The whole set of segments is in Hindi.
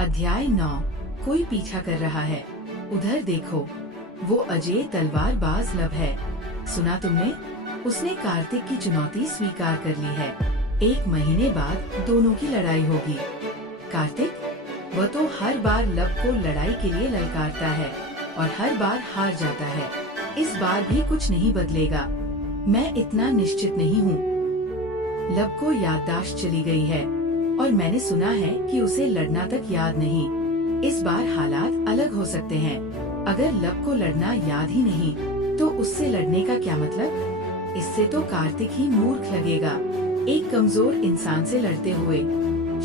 अध्याय 9। कोई पीछा कर रहा है। उधर देखो, वो अजय तलवारबाज लब है। सुना तुमने? उसने कार्तिक की चुनौती स्वीकार कर ली है। 1 महीने बाद दोनों की लड़ाई होगी। कार्तिक, वह तो हर बार लब को लड़ाई के लिए ललकारता है और हर बार हार जाता है। इस बार भी कुछ नहीं बदलेगा। मैं इतना निश्चित नहीं हूँ। लब को याददाश्त चली गई है और मैंने सुना है कि उसे लड़ना तक याद नहीं। इस बार हालात अलग हो सकते हैं। अगर लब को लड़ना याद ही नहीं, तो उससे लड़ने का क्या मतलब? इससे तो कार्तिक ही मूर्ख लगेगा, एक कमजोर इंसान से लड़ते हुए।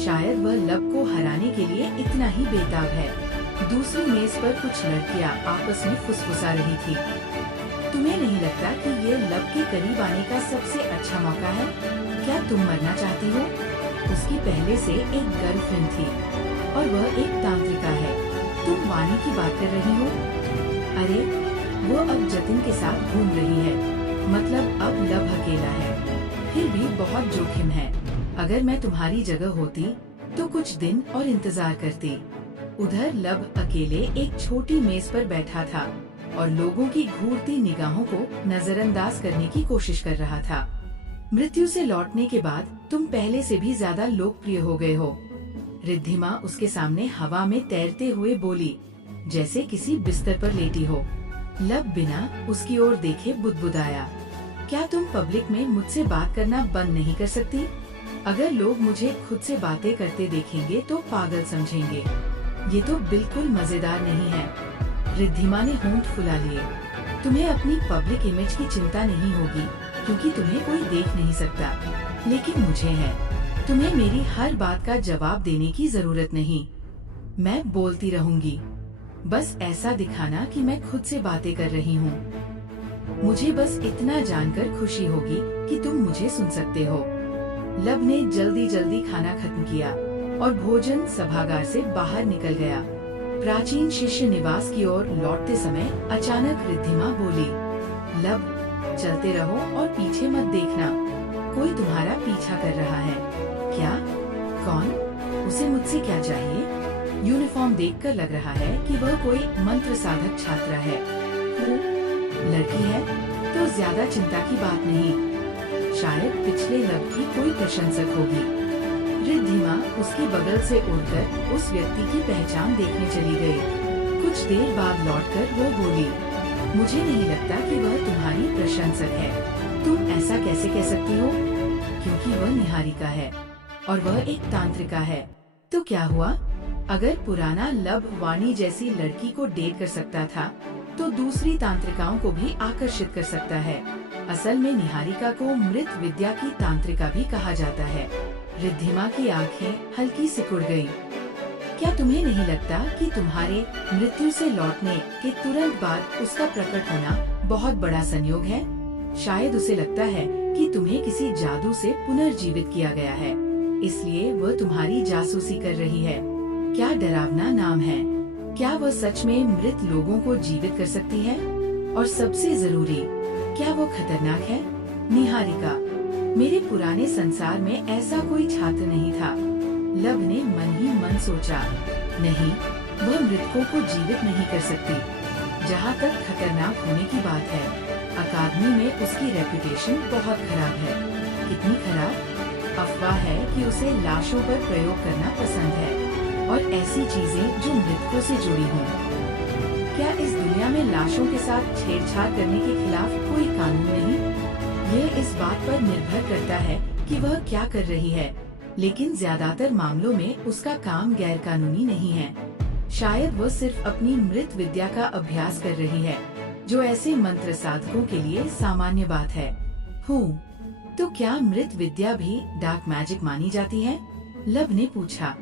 शायद वह लब को हराने के लिए इतना ही बेताब है। दूसरी मेज पर कुछ लड़कियां आपस में फुसफुसा रही थी। तुम्हें नहीं लगता कि ये लब के करीब आने का सबसे अच्छा मौका है? क्या तुम मरना चाहती हो? उसकी पहले से एक गर्लफ्रेंड थी और वह एक तांत्रिका है। तुम वाणी की बात कर रही हो? अरे, वो अब जतिन के साथ घूम रही है। मतलब अब लब अकेला है। फिर भी बहुत जोखिम है। अगर मैं तुम्हारी जगह होती तो कुछ दिन और इंतजार करती। उधर लब अकेले एक छोटी मेज पर बैठा था और लोगों की घूरती निगाहों को नजरअंदाज करने की कोशिश कर रहा था। मृत्यु से लौटने के बाद तुम पहले से भी ज्यादा लोकप्रिय हो गए हो। रिद्धिमा उसके सामने हवा में तैरते हुए बोली, जैसे किसी बिस्तर पर लेटी हो। लब बिना उसकी ओर देखे बुदबुदाया, क्या तुम पब्लिक में मुझसे बात करना बंद नहीं कर सकती? अगर लोग मुझे खुद से बातें करते देखेंगे तो पागल समझेंगे। ये तो बिल्कुल मजेदार नहीं है। रिद्धिमा ने होंठ फुला लिए। तुम्हें अपनी पब्लिक इमेज की चिंता नहीं होगी क्योंकि तुम्हें कोई देख नहीं सकता, लेकिन मुझे है। तुम्हें मेरी हर बात का जवाब देने की जरूरत नहीं। मैं बोलती रहूंगी। बस ऐसा दिखाना कि मैं खुद से बातें कर रही हूँ। मुझे बस इतना जानकर खुशी होगी कि तुम मुझे सुन सकते हो। लब ने जल्दी जल्दी खाना खत्म किया और भोजन सभागार से बाहर निकल गया। प्राचीन शिष्य निवास की ओर लौटते समय अचानक रिद्धिमा बोली, लब, चलते रहो और पीछे मत देखना। कोई तुम्हारा पीछा कर रहा है। क्या? कौन? उसे मुझसे क्या चाहिए? यूनिफॉर्म देखकर लग रहा है कि वह कोई मंत्र साधक छात्रा है। वो लड़की है तो ज्यादा चिंता की बात नहीं। शायद पिछले लब की कोई प्रशंसक होगी। रिद्धिमा उसकी बगल से उड़कर उस व्यक्ति की पहचान देखने चली गई। कुछ देर बाद लौटकर वो बोली, मुझे नहीं लगता कि वह तुम्हारी प्रशंसक है। तुम ऐसा कैसे कह सकती हो? क्योंकि वह निहारिका है और वह एक तांत्रिका है। तो क्या हुआ? अगर पुराना लब वाणी जैसी लड़की को डेट कर सकता था, तो दूसरी तांत्रिकाओं को भी आकर्षित कर सकता है। असल में निहारिका को मृत विद्या की तांत्रिका भी कहा जाता है। रिद्धिमा की आंखें हल्की सिकुड़ गईं। क्या तुम्हें नहीं लगता कि तुम्हारे मृत्यु से लौटने के तुरंत बाद उसका प्रकट होना बहुत बड़ा संयोग है? शायद उसे लगता है कि तुम्हें किसी जादू से पुनर्जीवित किया गया है, इसलिए वह तुम्हारी जासूसी कर रही है। क्या डरावना नाम है। क्या वह सच में मृत लोगों को जीवित कर सकती है? और सबसे जरूरी, क्या वो खतरनाक है? निहारिका, मेरे पुराने संसार में ऐसा कोई छात्र नहीं था। लब ने मन ही मन सोचा, नहीं, वह मृतकों को जीवित नहीं कर सकती। जहाँ तक खतरनाक होने की बात है, अकादमी में उसकी रेपुटेशन बहुत खराब है। कितनी खराब? अफवाह है कि उसे लाशों पर प्रयोग करना पसंद है और ऐसी चीजें जो मृतकों से जुड़ी हों। क्या इस दुनिया में लाशों के साथ छेड़छाड़ करने के खिलाफ कोई कानून नहीं? यह इस बात पर निर्भर करता है कि वह क्या कर रही है, लेकिन ज्यादातर मामलों में उसका काम गैर कानूनी नहीं है। शायद वह सिर्फ अपनी मृत विद्या का अभ्यास कर रही है, जो ऐसे मंत्र साधकों के लिए सामान्य बात है। तो क्या मृत विद्या भी डार्क मैजिक मानी जाती है? लब ने पूछा।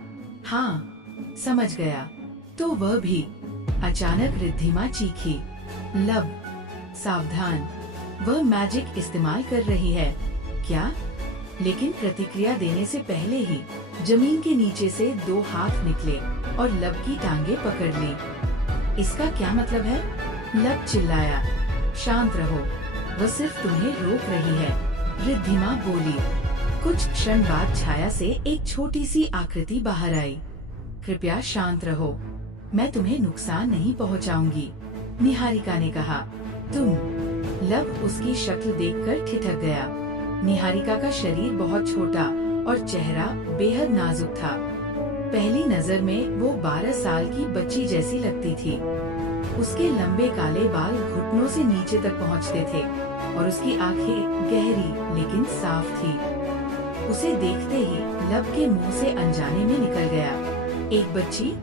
हाँ, समझ गया। तो वह भी। अचानक रिद्धिमा चीखी, लब, सावधान, वह मैजिक इस्तेमाल कर रही है। क्या? लेकिन प्रतिक्रिया देने से पहले ही जमीन के नीचे से 2 हाथ निकले और लब की टांगे पकड़ ली। इसका क्या मतलब है? लब चिल्लाया, शांत रहो, वह सिर्फ तुम्हें रोक रही है। रिद्धिमा बोली। कुछ क्षण बाद छाया से एक छोटी सी आकृति बाहर आई। कृपया शांत रहो, मैं तुम्हें नुकसान नहीं पहुंचाऊंगी, निहारिका ने कहा। तुम। लब उसकी शक्ल देखकर ठिठक गया। निहारिका का शरीर बहुत छोटा और चेहरा बेहद नाजुक था। पहली नजर में वो 12 साल की बच्ची जैसी लगती थी। उसके लंबे काले बाल घुटनों से नीचे तक पहुंचते थे और उसकी आंखें गहरी लेकिन साफ थी। उसे देखते ही लब के मुंह से अनजाने में निकल गया, एक बच्ची?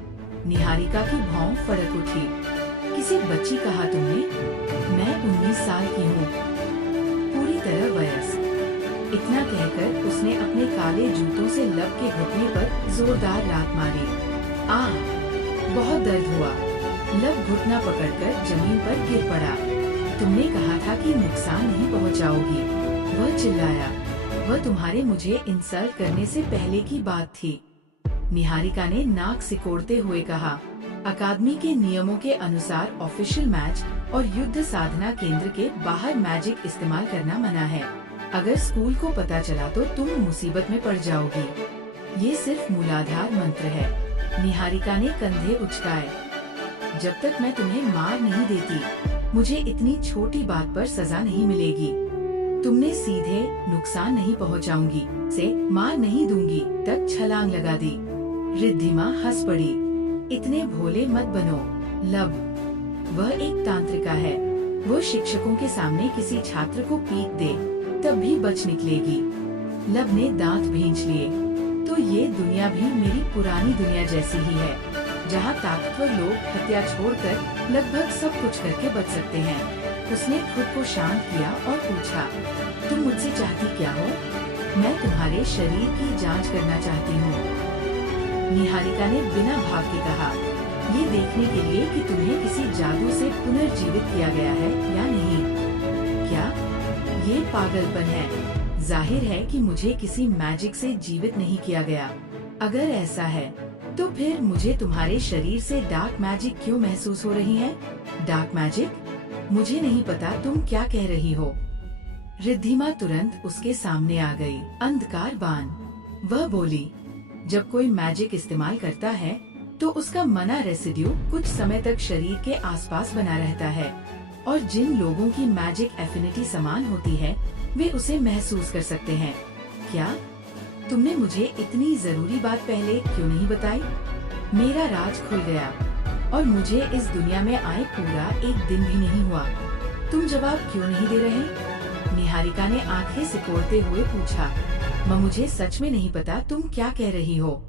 निहारिका की भौं फड़क उठी। किसी बच्ची कहा तुमने? मैं 19 साल की हूँ, पूरी तरह वयस्क। इतना कहकर उसने अपने काले जूतों से लब के घुटने पर जोरदार लात मारी। आह! बहुत दर्द हुआ। लब घुटना पकड़कर जमीन पर गिर पड़ा। तुमने कहा था कि नुकसान नहीं पहुंचाओगी, वह चिल्लाया। वह तुम्हारे मुझे इंसल्ट करने से पहले की बात थी, निहारिका ने नाक सिकोड़ते हुए कहा। अकादमी के नियमों के अनुसार ऑफिशियल मैच और युद्ध साधना केंद्र के बाहर मैजिक इस्तेमाल करना मना है। अगर स्कूल को पता चला तो तुम मुसीबत में पड़ जाओगी। ये सिर्फ मूलाधार मंत्र है, निहारिका ने कंधे उचकाए। जब तक मैं तुम्हें मार नहीं देती, मुझे इतनी छोटी बात पर सजा नहीं मिलेगी। तुमने सीधे नुकसान नहीं पहुंचाऊंगी से मार नहीं दूंगी तक छलांग लगा दी। रिद्धिमा हंस पड़ी। इतने भोले मत बनो, लब। वह एक तांत्रिका है, वो शिक्षकों के सामने किसी छात्र को पीट दे तब भी बच निकलेगी। लब ने दांत भींच लिए। तो ये दुनिया भी मेरी पुरानी दुनिया जैसी ही है, जहाँ ताकतवर लोग हत्या छोड़कर लगभग सब कुछ करके बच सकते हैं। उसने खुद को शांत किया और पूछा, तुम मुझसे चाहती क्या हो? मैं तुम्हारे शरीर की जांच करना चाहती हूँ, निहारिका ने बिना भाव के कहा। ये देखने के लिए कि तुम्हें किसी जादू से पुनर्जीवित किया गया है या नहीं। क्या? ये पागलपन है। जाहिर है कि मुझे किसी मैजिक से जीवित नहीं किया गया। अगर ऐसा है तो फिर मुझे तुम्हारे शरीर से डार्क मैजिक क्यों महसूस हो रही है? Dark magic? मुझे नहीं पता तुम क्या कह रही हो। रिद्धिमा तुरंत उसके सामने आ गई। अंधकार बाण, वह बोली। जब कोई मैजिक इस्तेमाल करता है तो उसका मना रेसिड्यू कुछ समय तक शरीर के आसपास बना रहता है और जिन लोगों की मैजिक एफिनिटी समान होती है वे उसे महसूस कर सकते हैं। क्या? तुमने मुझे इतनी जरूरी बात पहले क्यों नहीं बताई? मेरा राज खुल गया और मुझे इस दुनिया में आए पूरा एक दिन भी नहीं हुआ। तुम जवाब क्यों नहीं दे रहे? निहारिका ने आंखें सिकोड़ते हुए पूछा। मुझे सच में नहीं पता तुम क्या कह रही हो,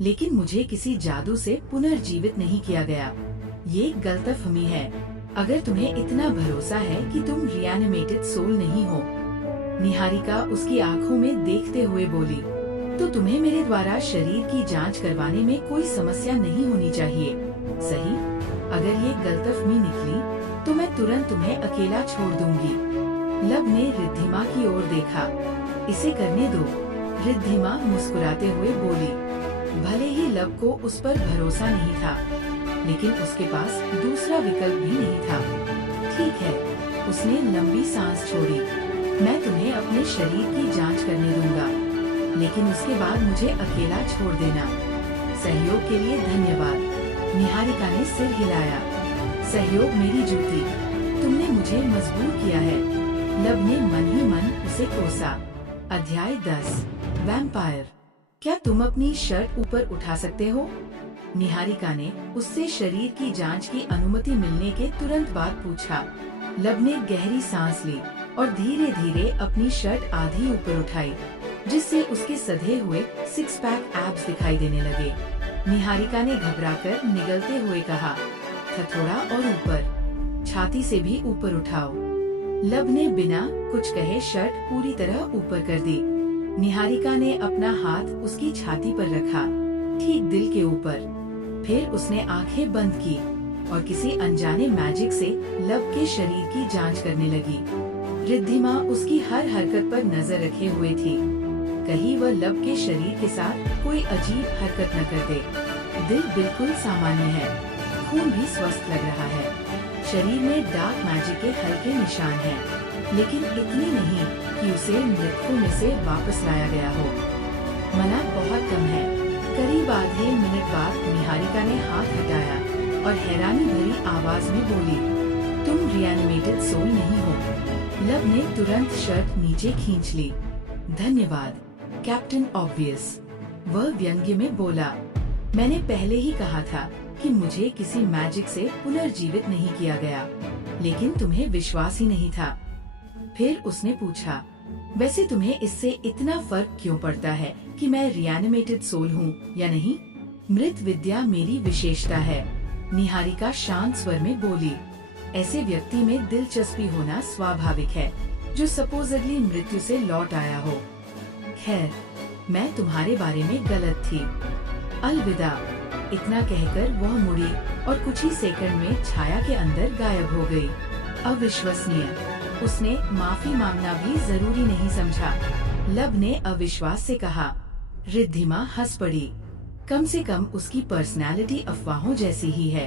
लेकिन मुझे किसी जादू से पुनर्जीवित नहीं किया गया। ये गलतफहमी है। अगर तुम्हें इतना भरोसा है कि तुम रिएनिमेटेड सोल नहीं हो, निहारिका उसकी आंखों में देखते हुए बोली, तो तुम्हें मेरे द्वारा शरीर की जांच करवाने में कोई समस्या नहीं होनी चाहिए, सही? अगर ये गलतफहमी निकली तो मैं तुरंत तुम्हें अकेला छोड़ दूंगी। लब ने रिद्धिमा की ओर देखा। इसे करने दो, रिद्धिमा मुस्कुराते हुए बोली। भले ही लब को उस पर भरोसा नहीं था, लेकिन उसके पास दूसरा विकल्प भी नहीं था। ठीक है, उसने लंबी सांस छोड़ी। मैं तुम्हें अपने शरीर की जांच करने दूंगा, लेकिन उसके बाद मुझे अकेला छोड़ देना। सहयोग के लिए धन्यवाद। निहारिका ने सिर हिलाया। सहयोग मेरी जूती, तुमने मुझे मजबूर किया है। लब ने मन ही मन उसे कोसा। अध्याय 10। वैम्पायर। क्या तुम अपनी शर्ट ऊपर उठा सकते हो? निहारिका ने उससे शरीर की जांच की अनुमति मिलने के तुरंत बाद पूछा। लब ने गहरी सांस ली और धीरे धीरे अपनी शर्ट आधी ऊपर उठाई, जिससे उसके सधे हुए 6 पैक एब्स दिखाई देने लगे। निहारिका ने घबराकर निगलते हुए कहा, थोड़ा और ऊपर, छाती से भी ऊपर उठाओ। लब ने बिना कुछ कहे शर्ट पूरी तरह ऊपर कर दी। निहारिका ने अपना हाथ उसकी छाती पर रखा, ठीक दिल के ऊपर। फिर उसने आंखें बंद की और किसी अनजाने मैजिक से लब के शरीर की जांच करने लगी। रिद्धिमा उसकी हर हरकत पर नजर रखे हुए थी, कहीं वह लब के शरीर के साथ कोई अजीब हरकत न कर दे। दिल बिल्कुल सामान्य है, खून भी स्वस्थ लग रहा है, शरीर में डार्क मैजिक के हल्के निशान हैं, लेकिन इतनी नहीं कि उसे मृतकों में से वापस लाया गया हो। मना बहुत कम है, करीब आधे मिनट बाद निहारिका ने हाथ हटाया और हैरानी भरी आवाज में बोली, तुम रिएनिमेटेड सोल नहीं हो। लब ने तुरंत शर्ट नीचे खींच ली। धन्यवाद कैप्टन ऑब्वियस, वह व्यंग्य में बोला। मैंने पहले ही कहा था कि मुझे किसी मैजिक से पुनर्जीवित नहीं किया गया, लेकिन तुम्हें विश्वास ही नहीं था। फिर उसने पूछा, वैसे तुम्हें इससे इतना फर्क क्यों पड़ता है कि मैं रिएनिमेटेड सोल हूँ या नहीं? मृत विद्या मेरी विशेषता है, निहारिका शांत स्वर में बोली। ऐसे व्यक्ति में दिलचस्पी होना स्वाभाविक है जो सपोजडली मृत्यु से लौट आया हो। खैर, मैं तुम्हारे बारे में गलत थी। अलविदा। इतना कहकर वह मुड़ी और कुछ ही सेकंड में छाया के अंदर गायब हो गई। अविश्वसनीय। उसने माफी मांगना भी जरूरी नहीं समझा। लब ने अविश्वास से कहा। रिद्धिमा हंस पड़ी। कम से कम उसकी पर्सनालिटी अफवाहों जैसी ही है।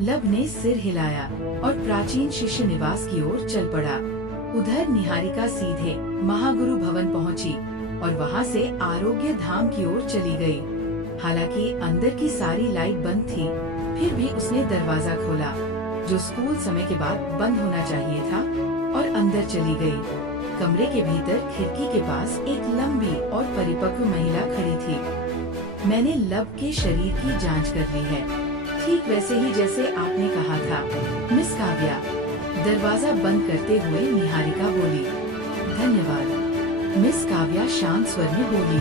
लब ने सिर हिलाया और प्राचीन शिष्य निवास की ओर चल पड़ा। उधर निहारिका सीधे महागुरु भवन पहुंची और वहां से आरोग्य धाम की ओर चली गई। हालांकि अंदर की सारी लाइट बंद थी, फिर भी उसने दरवाजा खोला, जो स्कूल समय के बाद बंद होना चाहिए था, और अंदर चली गई। कमरे के भीतर खिड़की के पास एक लंबी और परिपक्व महिला खड़ी थी। मैंने लब के शरीर की जांच कर ली है, ठीक वैसे ही जैसे आपने कहा था, मिस काव्या। दरवाजा बंद करते हुए निहारिका बोली। धन्यवाद, मिस काव्या शांत स्वर में बोली।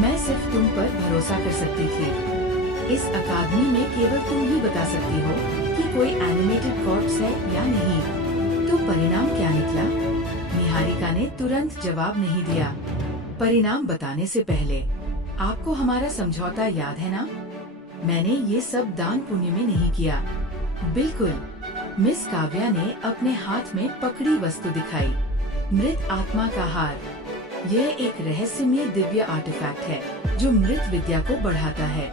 मैं सिर्फ तुम पर भरोसा कर सकती थी। इस अकादमी में केवल तुम ही बता सकती हो कि कोई एनिमेटेड कॉर्प्स है या नहीं। तो परिणाम क्या निकला? निहारिका ने तुरंत जवाब नहीं दिया। परिणाम बताने से पहले आपको हमारा समझौता याद है ना? मैंने ये सब दान पुण्य में नहीं किया। बिल्कुल। मिस काव्या ने अपने हाथ में पकड़ी वस्तु दिखाई। मृत आत्मा का हार। यह एक रहस्यमय दिव्य आर्टिफैक्ट है जो मृत विद्या को बढ़ाता है।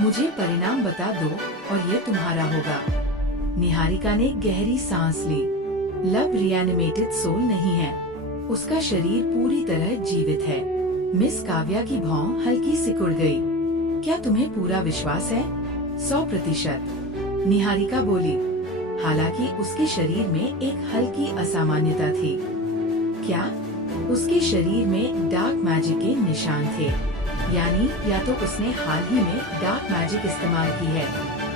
मुझे परिणाम बता दो और ये तुम्हारा होगा। निहारिका ने गहरी सांस ली। लब रिएनिमेटेड सोल नहीं है, उसका शरीर पूरी तरह जीवित है। मिस काव्या की भौं हल्की सिकुड़ गई। क्या तुम्हें पूरा विश्वास है? 100%। निहारिका बोली। हालांकि उसके शरीर में एक हल्की असामान्यता थी। क्या? उसके शरीर में डार्क मैजिक के निशान थे, यानी या तो उसने हाल ही में डार्क मैजिक इस्तेमाल की है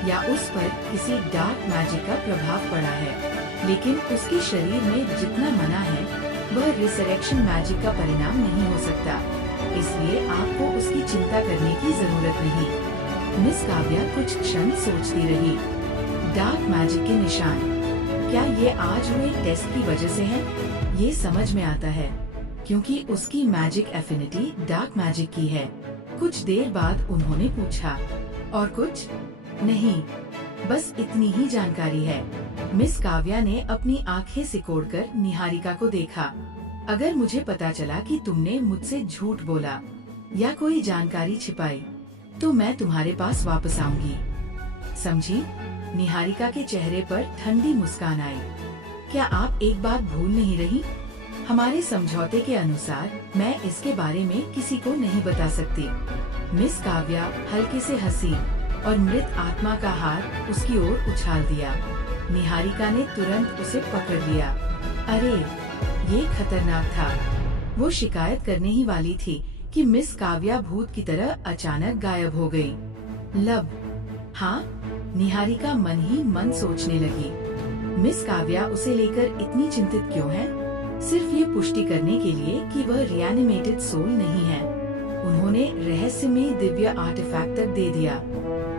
या उस पर किसी डार्क मैजिक का प्रभाव पड़ा है। लेकिन उसके शरीर में जितना मना है वह रिसरेक्शन मैजिक का परिणाम नहीं हो सकता, इसलिए आपको उसकी चिंता करने की जरूरत नहीं। मिस काव्या कुछ क्षण सोचती रही। डार्क मैजिक के निशान, क्या ये आज हुए टेस्ट की वजह से है? ये समझ में आता है क्योंकि उसकी मैजिक एफिनिटी डार्क मैजिक की है। कुछ देर बाद उन्होंने पूछा, और कुछ? नहीं, बस इतनी ही जानकारी है। मिस काव्या ने अपनी आंखें सिकोड़कर निहारिका को देखा। अगर मुझे पता चला कि तुमने मुझसे झूठ बोला या कोई जानकारी छिपाई, तो मैं तुम्हारे पास वापस आऊंगी। समझी? निहारिका के चेहरे पर ठंडी मुस्कान आई। क्या आप एक बात भूल नहीं रही? हमारे समझौते के अनुसार मैं इसके बारे में किसी को नहीं बता सकती। मिस काव्या हल्के से हंसी और मृत आत्मा का हार उसकी ओर उछाल दिया। निहारिका ने तुरंत उसे पकड़ लिया। अरे, ये खतरनाक था। वो शिकायत करने ही वाली थी कि मिस काव्या भूत की तरह अचानक गायब हो गई। लब? हाँ, निहारिका मन ही मन सोचने लगी। मिस काव्या उसे लेकर इतनी चिंतित क्यों है? सिर्फ ये पुष्टि करने के लिए कि वह रिएनिमेटेड सोल नहीं है। उन्होंने रहस्यमय दिव्य आर्टिफैक्ट तक दे दिया।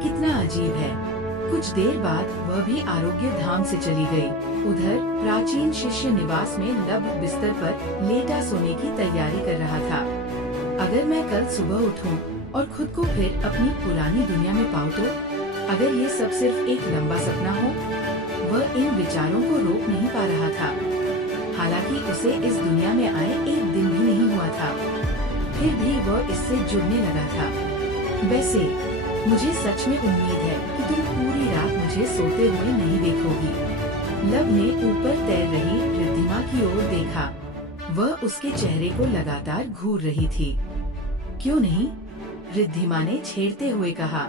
कितना अजीब है। कुछ देर बाद वह भी आरोग्य धाम से चली गई। उधर प्राचीन शिष्य निवास में लब बिस्तर पर लेटा सोने की तैयारी कर रहा था। अगर मैं कल सुबह उठूं और खुद को फिर अपनी पुरानी दुनिया में पाऊं तो? अगर ये सब सिर्फ एक लंबा सपना हो? वह इन विचारों को रोक नहीं पा रहा था। हालांकि उसे इस दुनिया में आए एक दिन भी नहीं हुआ था, फिर भी वह इससे जुड़ने लगा था। वैसे मुझे सच में उम्मीद है कि तुम पूरी रात मुझे सोते हुए नहीं देखोगी। लब ने ऊपर तैर रही रिद्धिमा की ओर देखा। वह उसके चेहरे को लगातार घूर रही थी। क्यों नहीं? रिद्धिमा ने छेड़ते हुए कहा,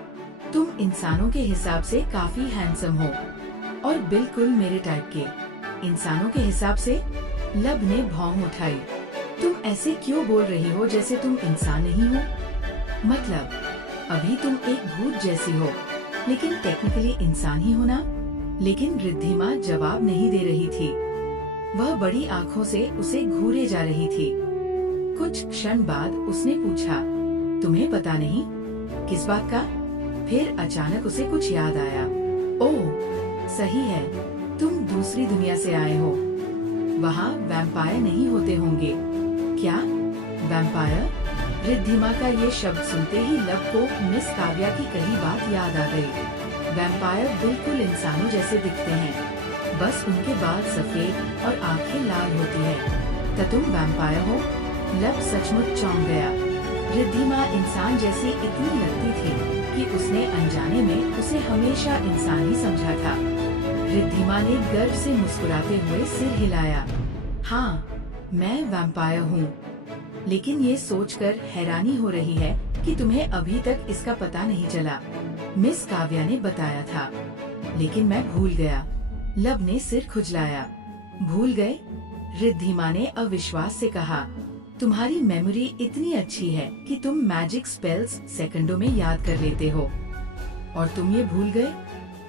तुम इंसानों के हिसाब से काफी हैंडसम हो और बिल्कुल मेरे टाइप के। इंसानों के हिसाब से? लब ने भौं उठाई। तुम ऐसे क्यों बोल रही हो जैसे तुम इंसान नहीं हो? मतलब अभी तुम एक भूत जैसी हो, लेकिन टेक्निकली इंसान ही हो ना? लेकिन रिद्धिमा जवाब नहीं दे रही थी। वह बड़ी आंखों से उसे घूरे जा रही थी। कुछ क्षण बाद उसने पूछा, तुम्हें पता नहीं? किस बात का? फिर अचानक उसे कुछ याद आया। ओह, सही है, तुम दूसरी दुनिया से आए हो। वहाँ वैम्पायर नहीं होते होंगे। क्या वैम्पायर? रिद्धिमा का ये शब्द सुनते ही लब को मिस काव्या की कही बात याद आ गई। वैम्पायर बिल्कुल इंसानों जैसे दिखते हैं, बस उनके बाल सफेद और आंखें लाल होती है। तो तुम वैम्पायर हो? लब सचमुच चौंक गया। रिद्धिमा इंसान जैसी इतनी लगती थी कि उसने अनजाने में उसे हमेशा इंसान ही समझा था। रिद्धिमा ने गर्व से मुस्कुराते हुए सिर हिलाया। हाँ, मैं वैम्पायर हूँ, लेकिन ये सोचकर हैरानी हो रही है कि तुम्हें अभी तक इसका पता नहीं चला। मिस काव्या ने बताया था, लेकिन मैं भूल गया। लब ने सिर खुजलाया। भूल गए? रिद्धिमा ने अविश्वास से कहा, तुम्हारी मेमोरी इतनी अच्छी है कि तुम मैजिक स्पेल्स सेकंडों में याद कर लेते हो, और तुम ये भूल गए?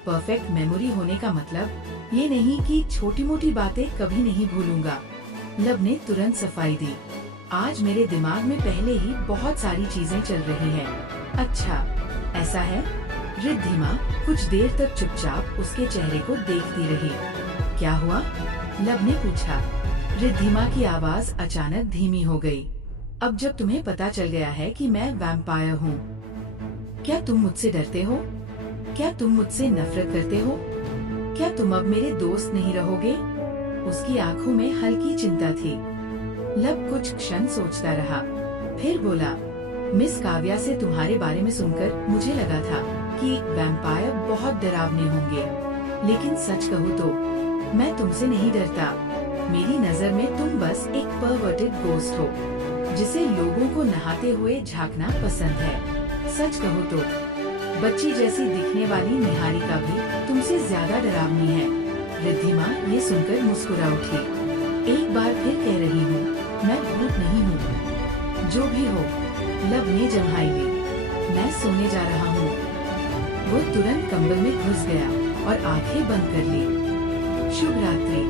परफेक्ट मेमोरी होने का मतलब ये नहीं कि छोटी मोटी बातें कभी नहीं भूलूंगा। लब ने तुरंत सफाई दी। आज मेरे दिमाग में पहले ही बहुत सारी चीजें चल रही हैं। अच्छा, ऐसा है? रिद्धिमा कुछ देर तक चुपचाप उसके चेहरे को देखती रही। क्या हुआ? लब ने पूछा। रिद्धिमा की आवाज अचानक धीमी हो गई। अब जब तुम्हें पता चल गया है कि मैं वैम्पायर हूँ, क्या तुम मुझसे डरते हो? क्या तुम मुझसे नफरत करते हो? क्या तुम अब मेरे दोस्त नहीं रहोगे? उसकी आंखों में हल्की चिंता थी। लब कुछ क्षण सोचता रहा, फिर बोला, मिस काव्या से तुम्हारे बारे में सुनकर मुझे लगा था कि वैम्पायर बहुत डरावने होंगे, लेकिन सच कहूँ तो मैं तुमसे नहीं डरता। मेरी नजर में तुम बस एक परवर्टेड गोस्ट हो, जिसे लोगों को नहाते हुए झांकना पसंद है। सच कहो तो बच्ची जैसी दिखने वाली निहारिका भी तुमसे ज्यादा डरावनी है। रिद्धिमा ये सुनकर मुस्कुरा उठी। एक बार फिर कह रही हूँ, मैं भूत नहीं हूँ। जो भी हो, लब ने जम्हाई ली। मैं सोने जा रहा हूँ। वो तुरंत कंबल में घुस गया और आंखें बंद कर ली। शुभ रात्रि,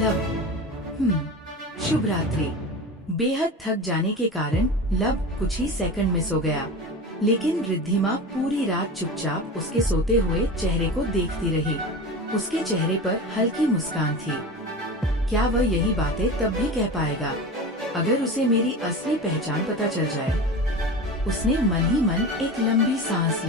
लब। शुभ रात्रि। बेहद थक जाने के कारण लब कुछ ही सेकंड में सो गया, लेकिन रिद्धिमा पूरी रात चुपचाप उसके सोते हुए चेहरे को देखती रही। उसके चेहरे पर हल्की मुस्कान थी। क्या वह यही बातें तब भी कह पाएगा अगर उसे मेरी असली पहचान पता चल जाए? उसने मन ही मन एक लंबी सांस ली।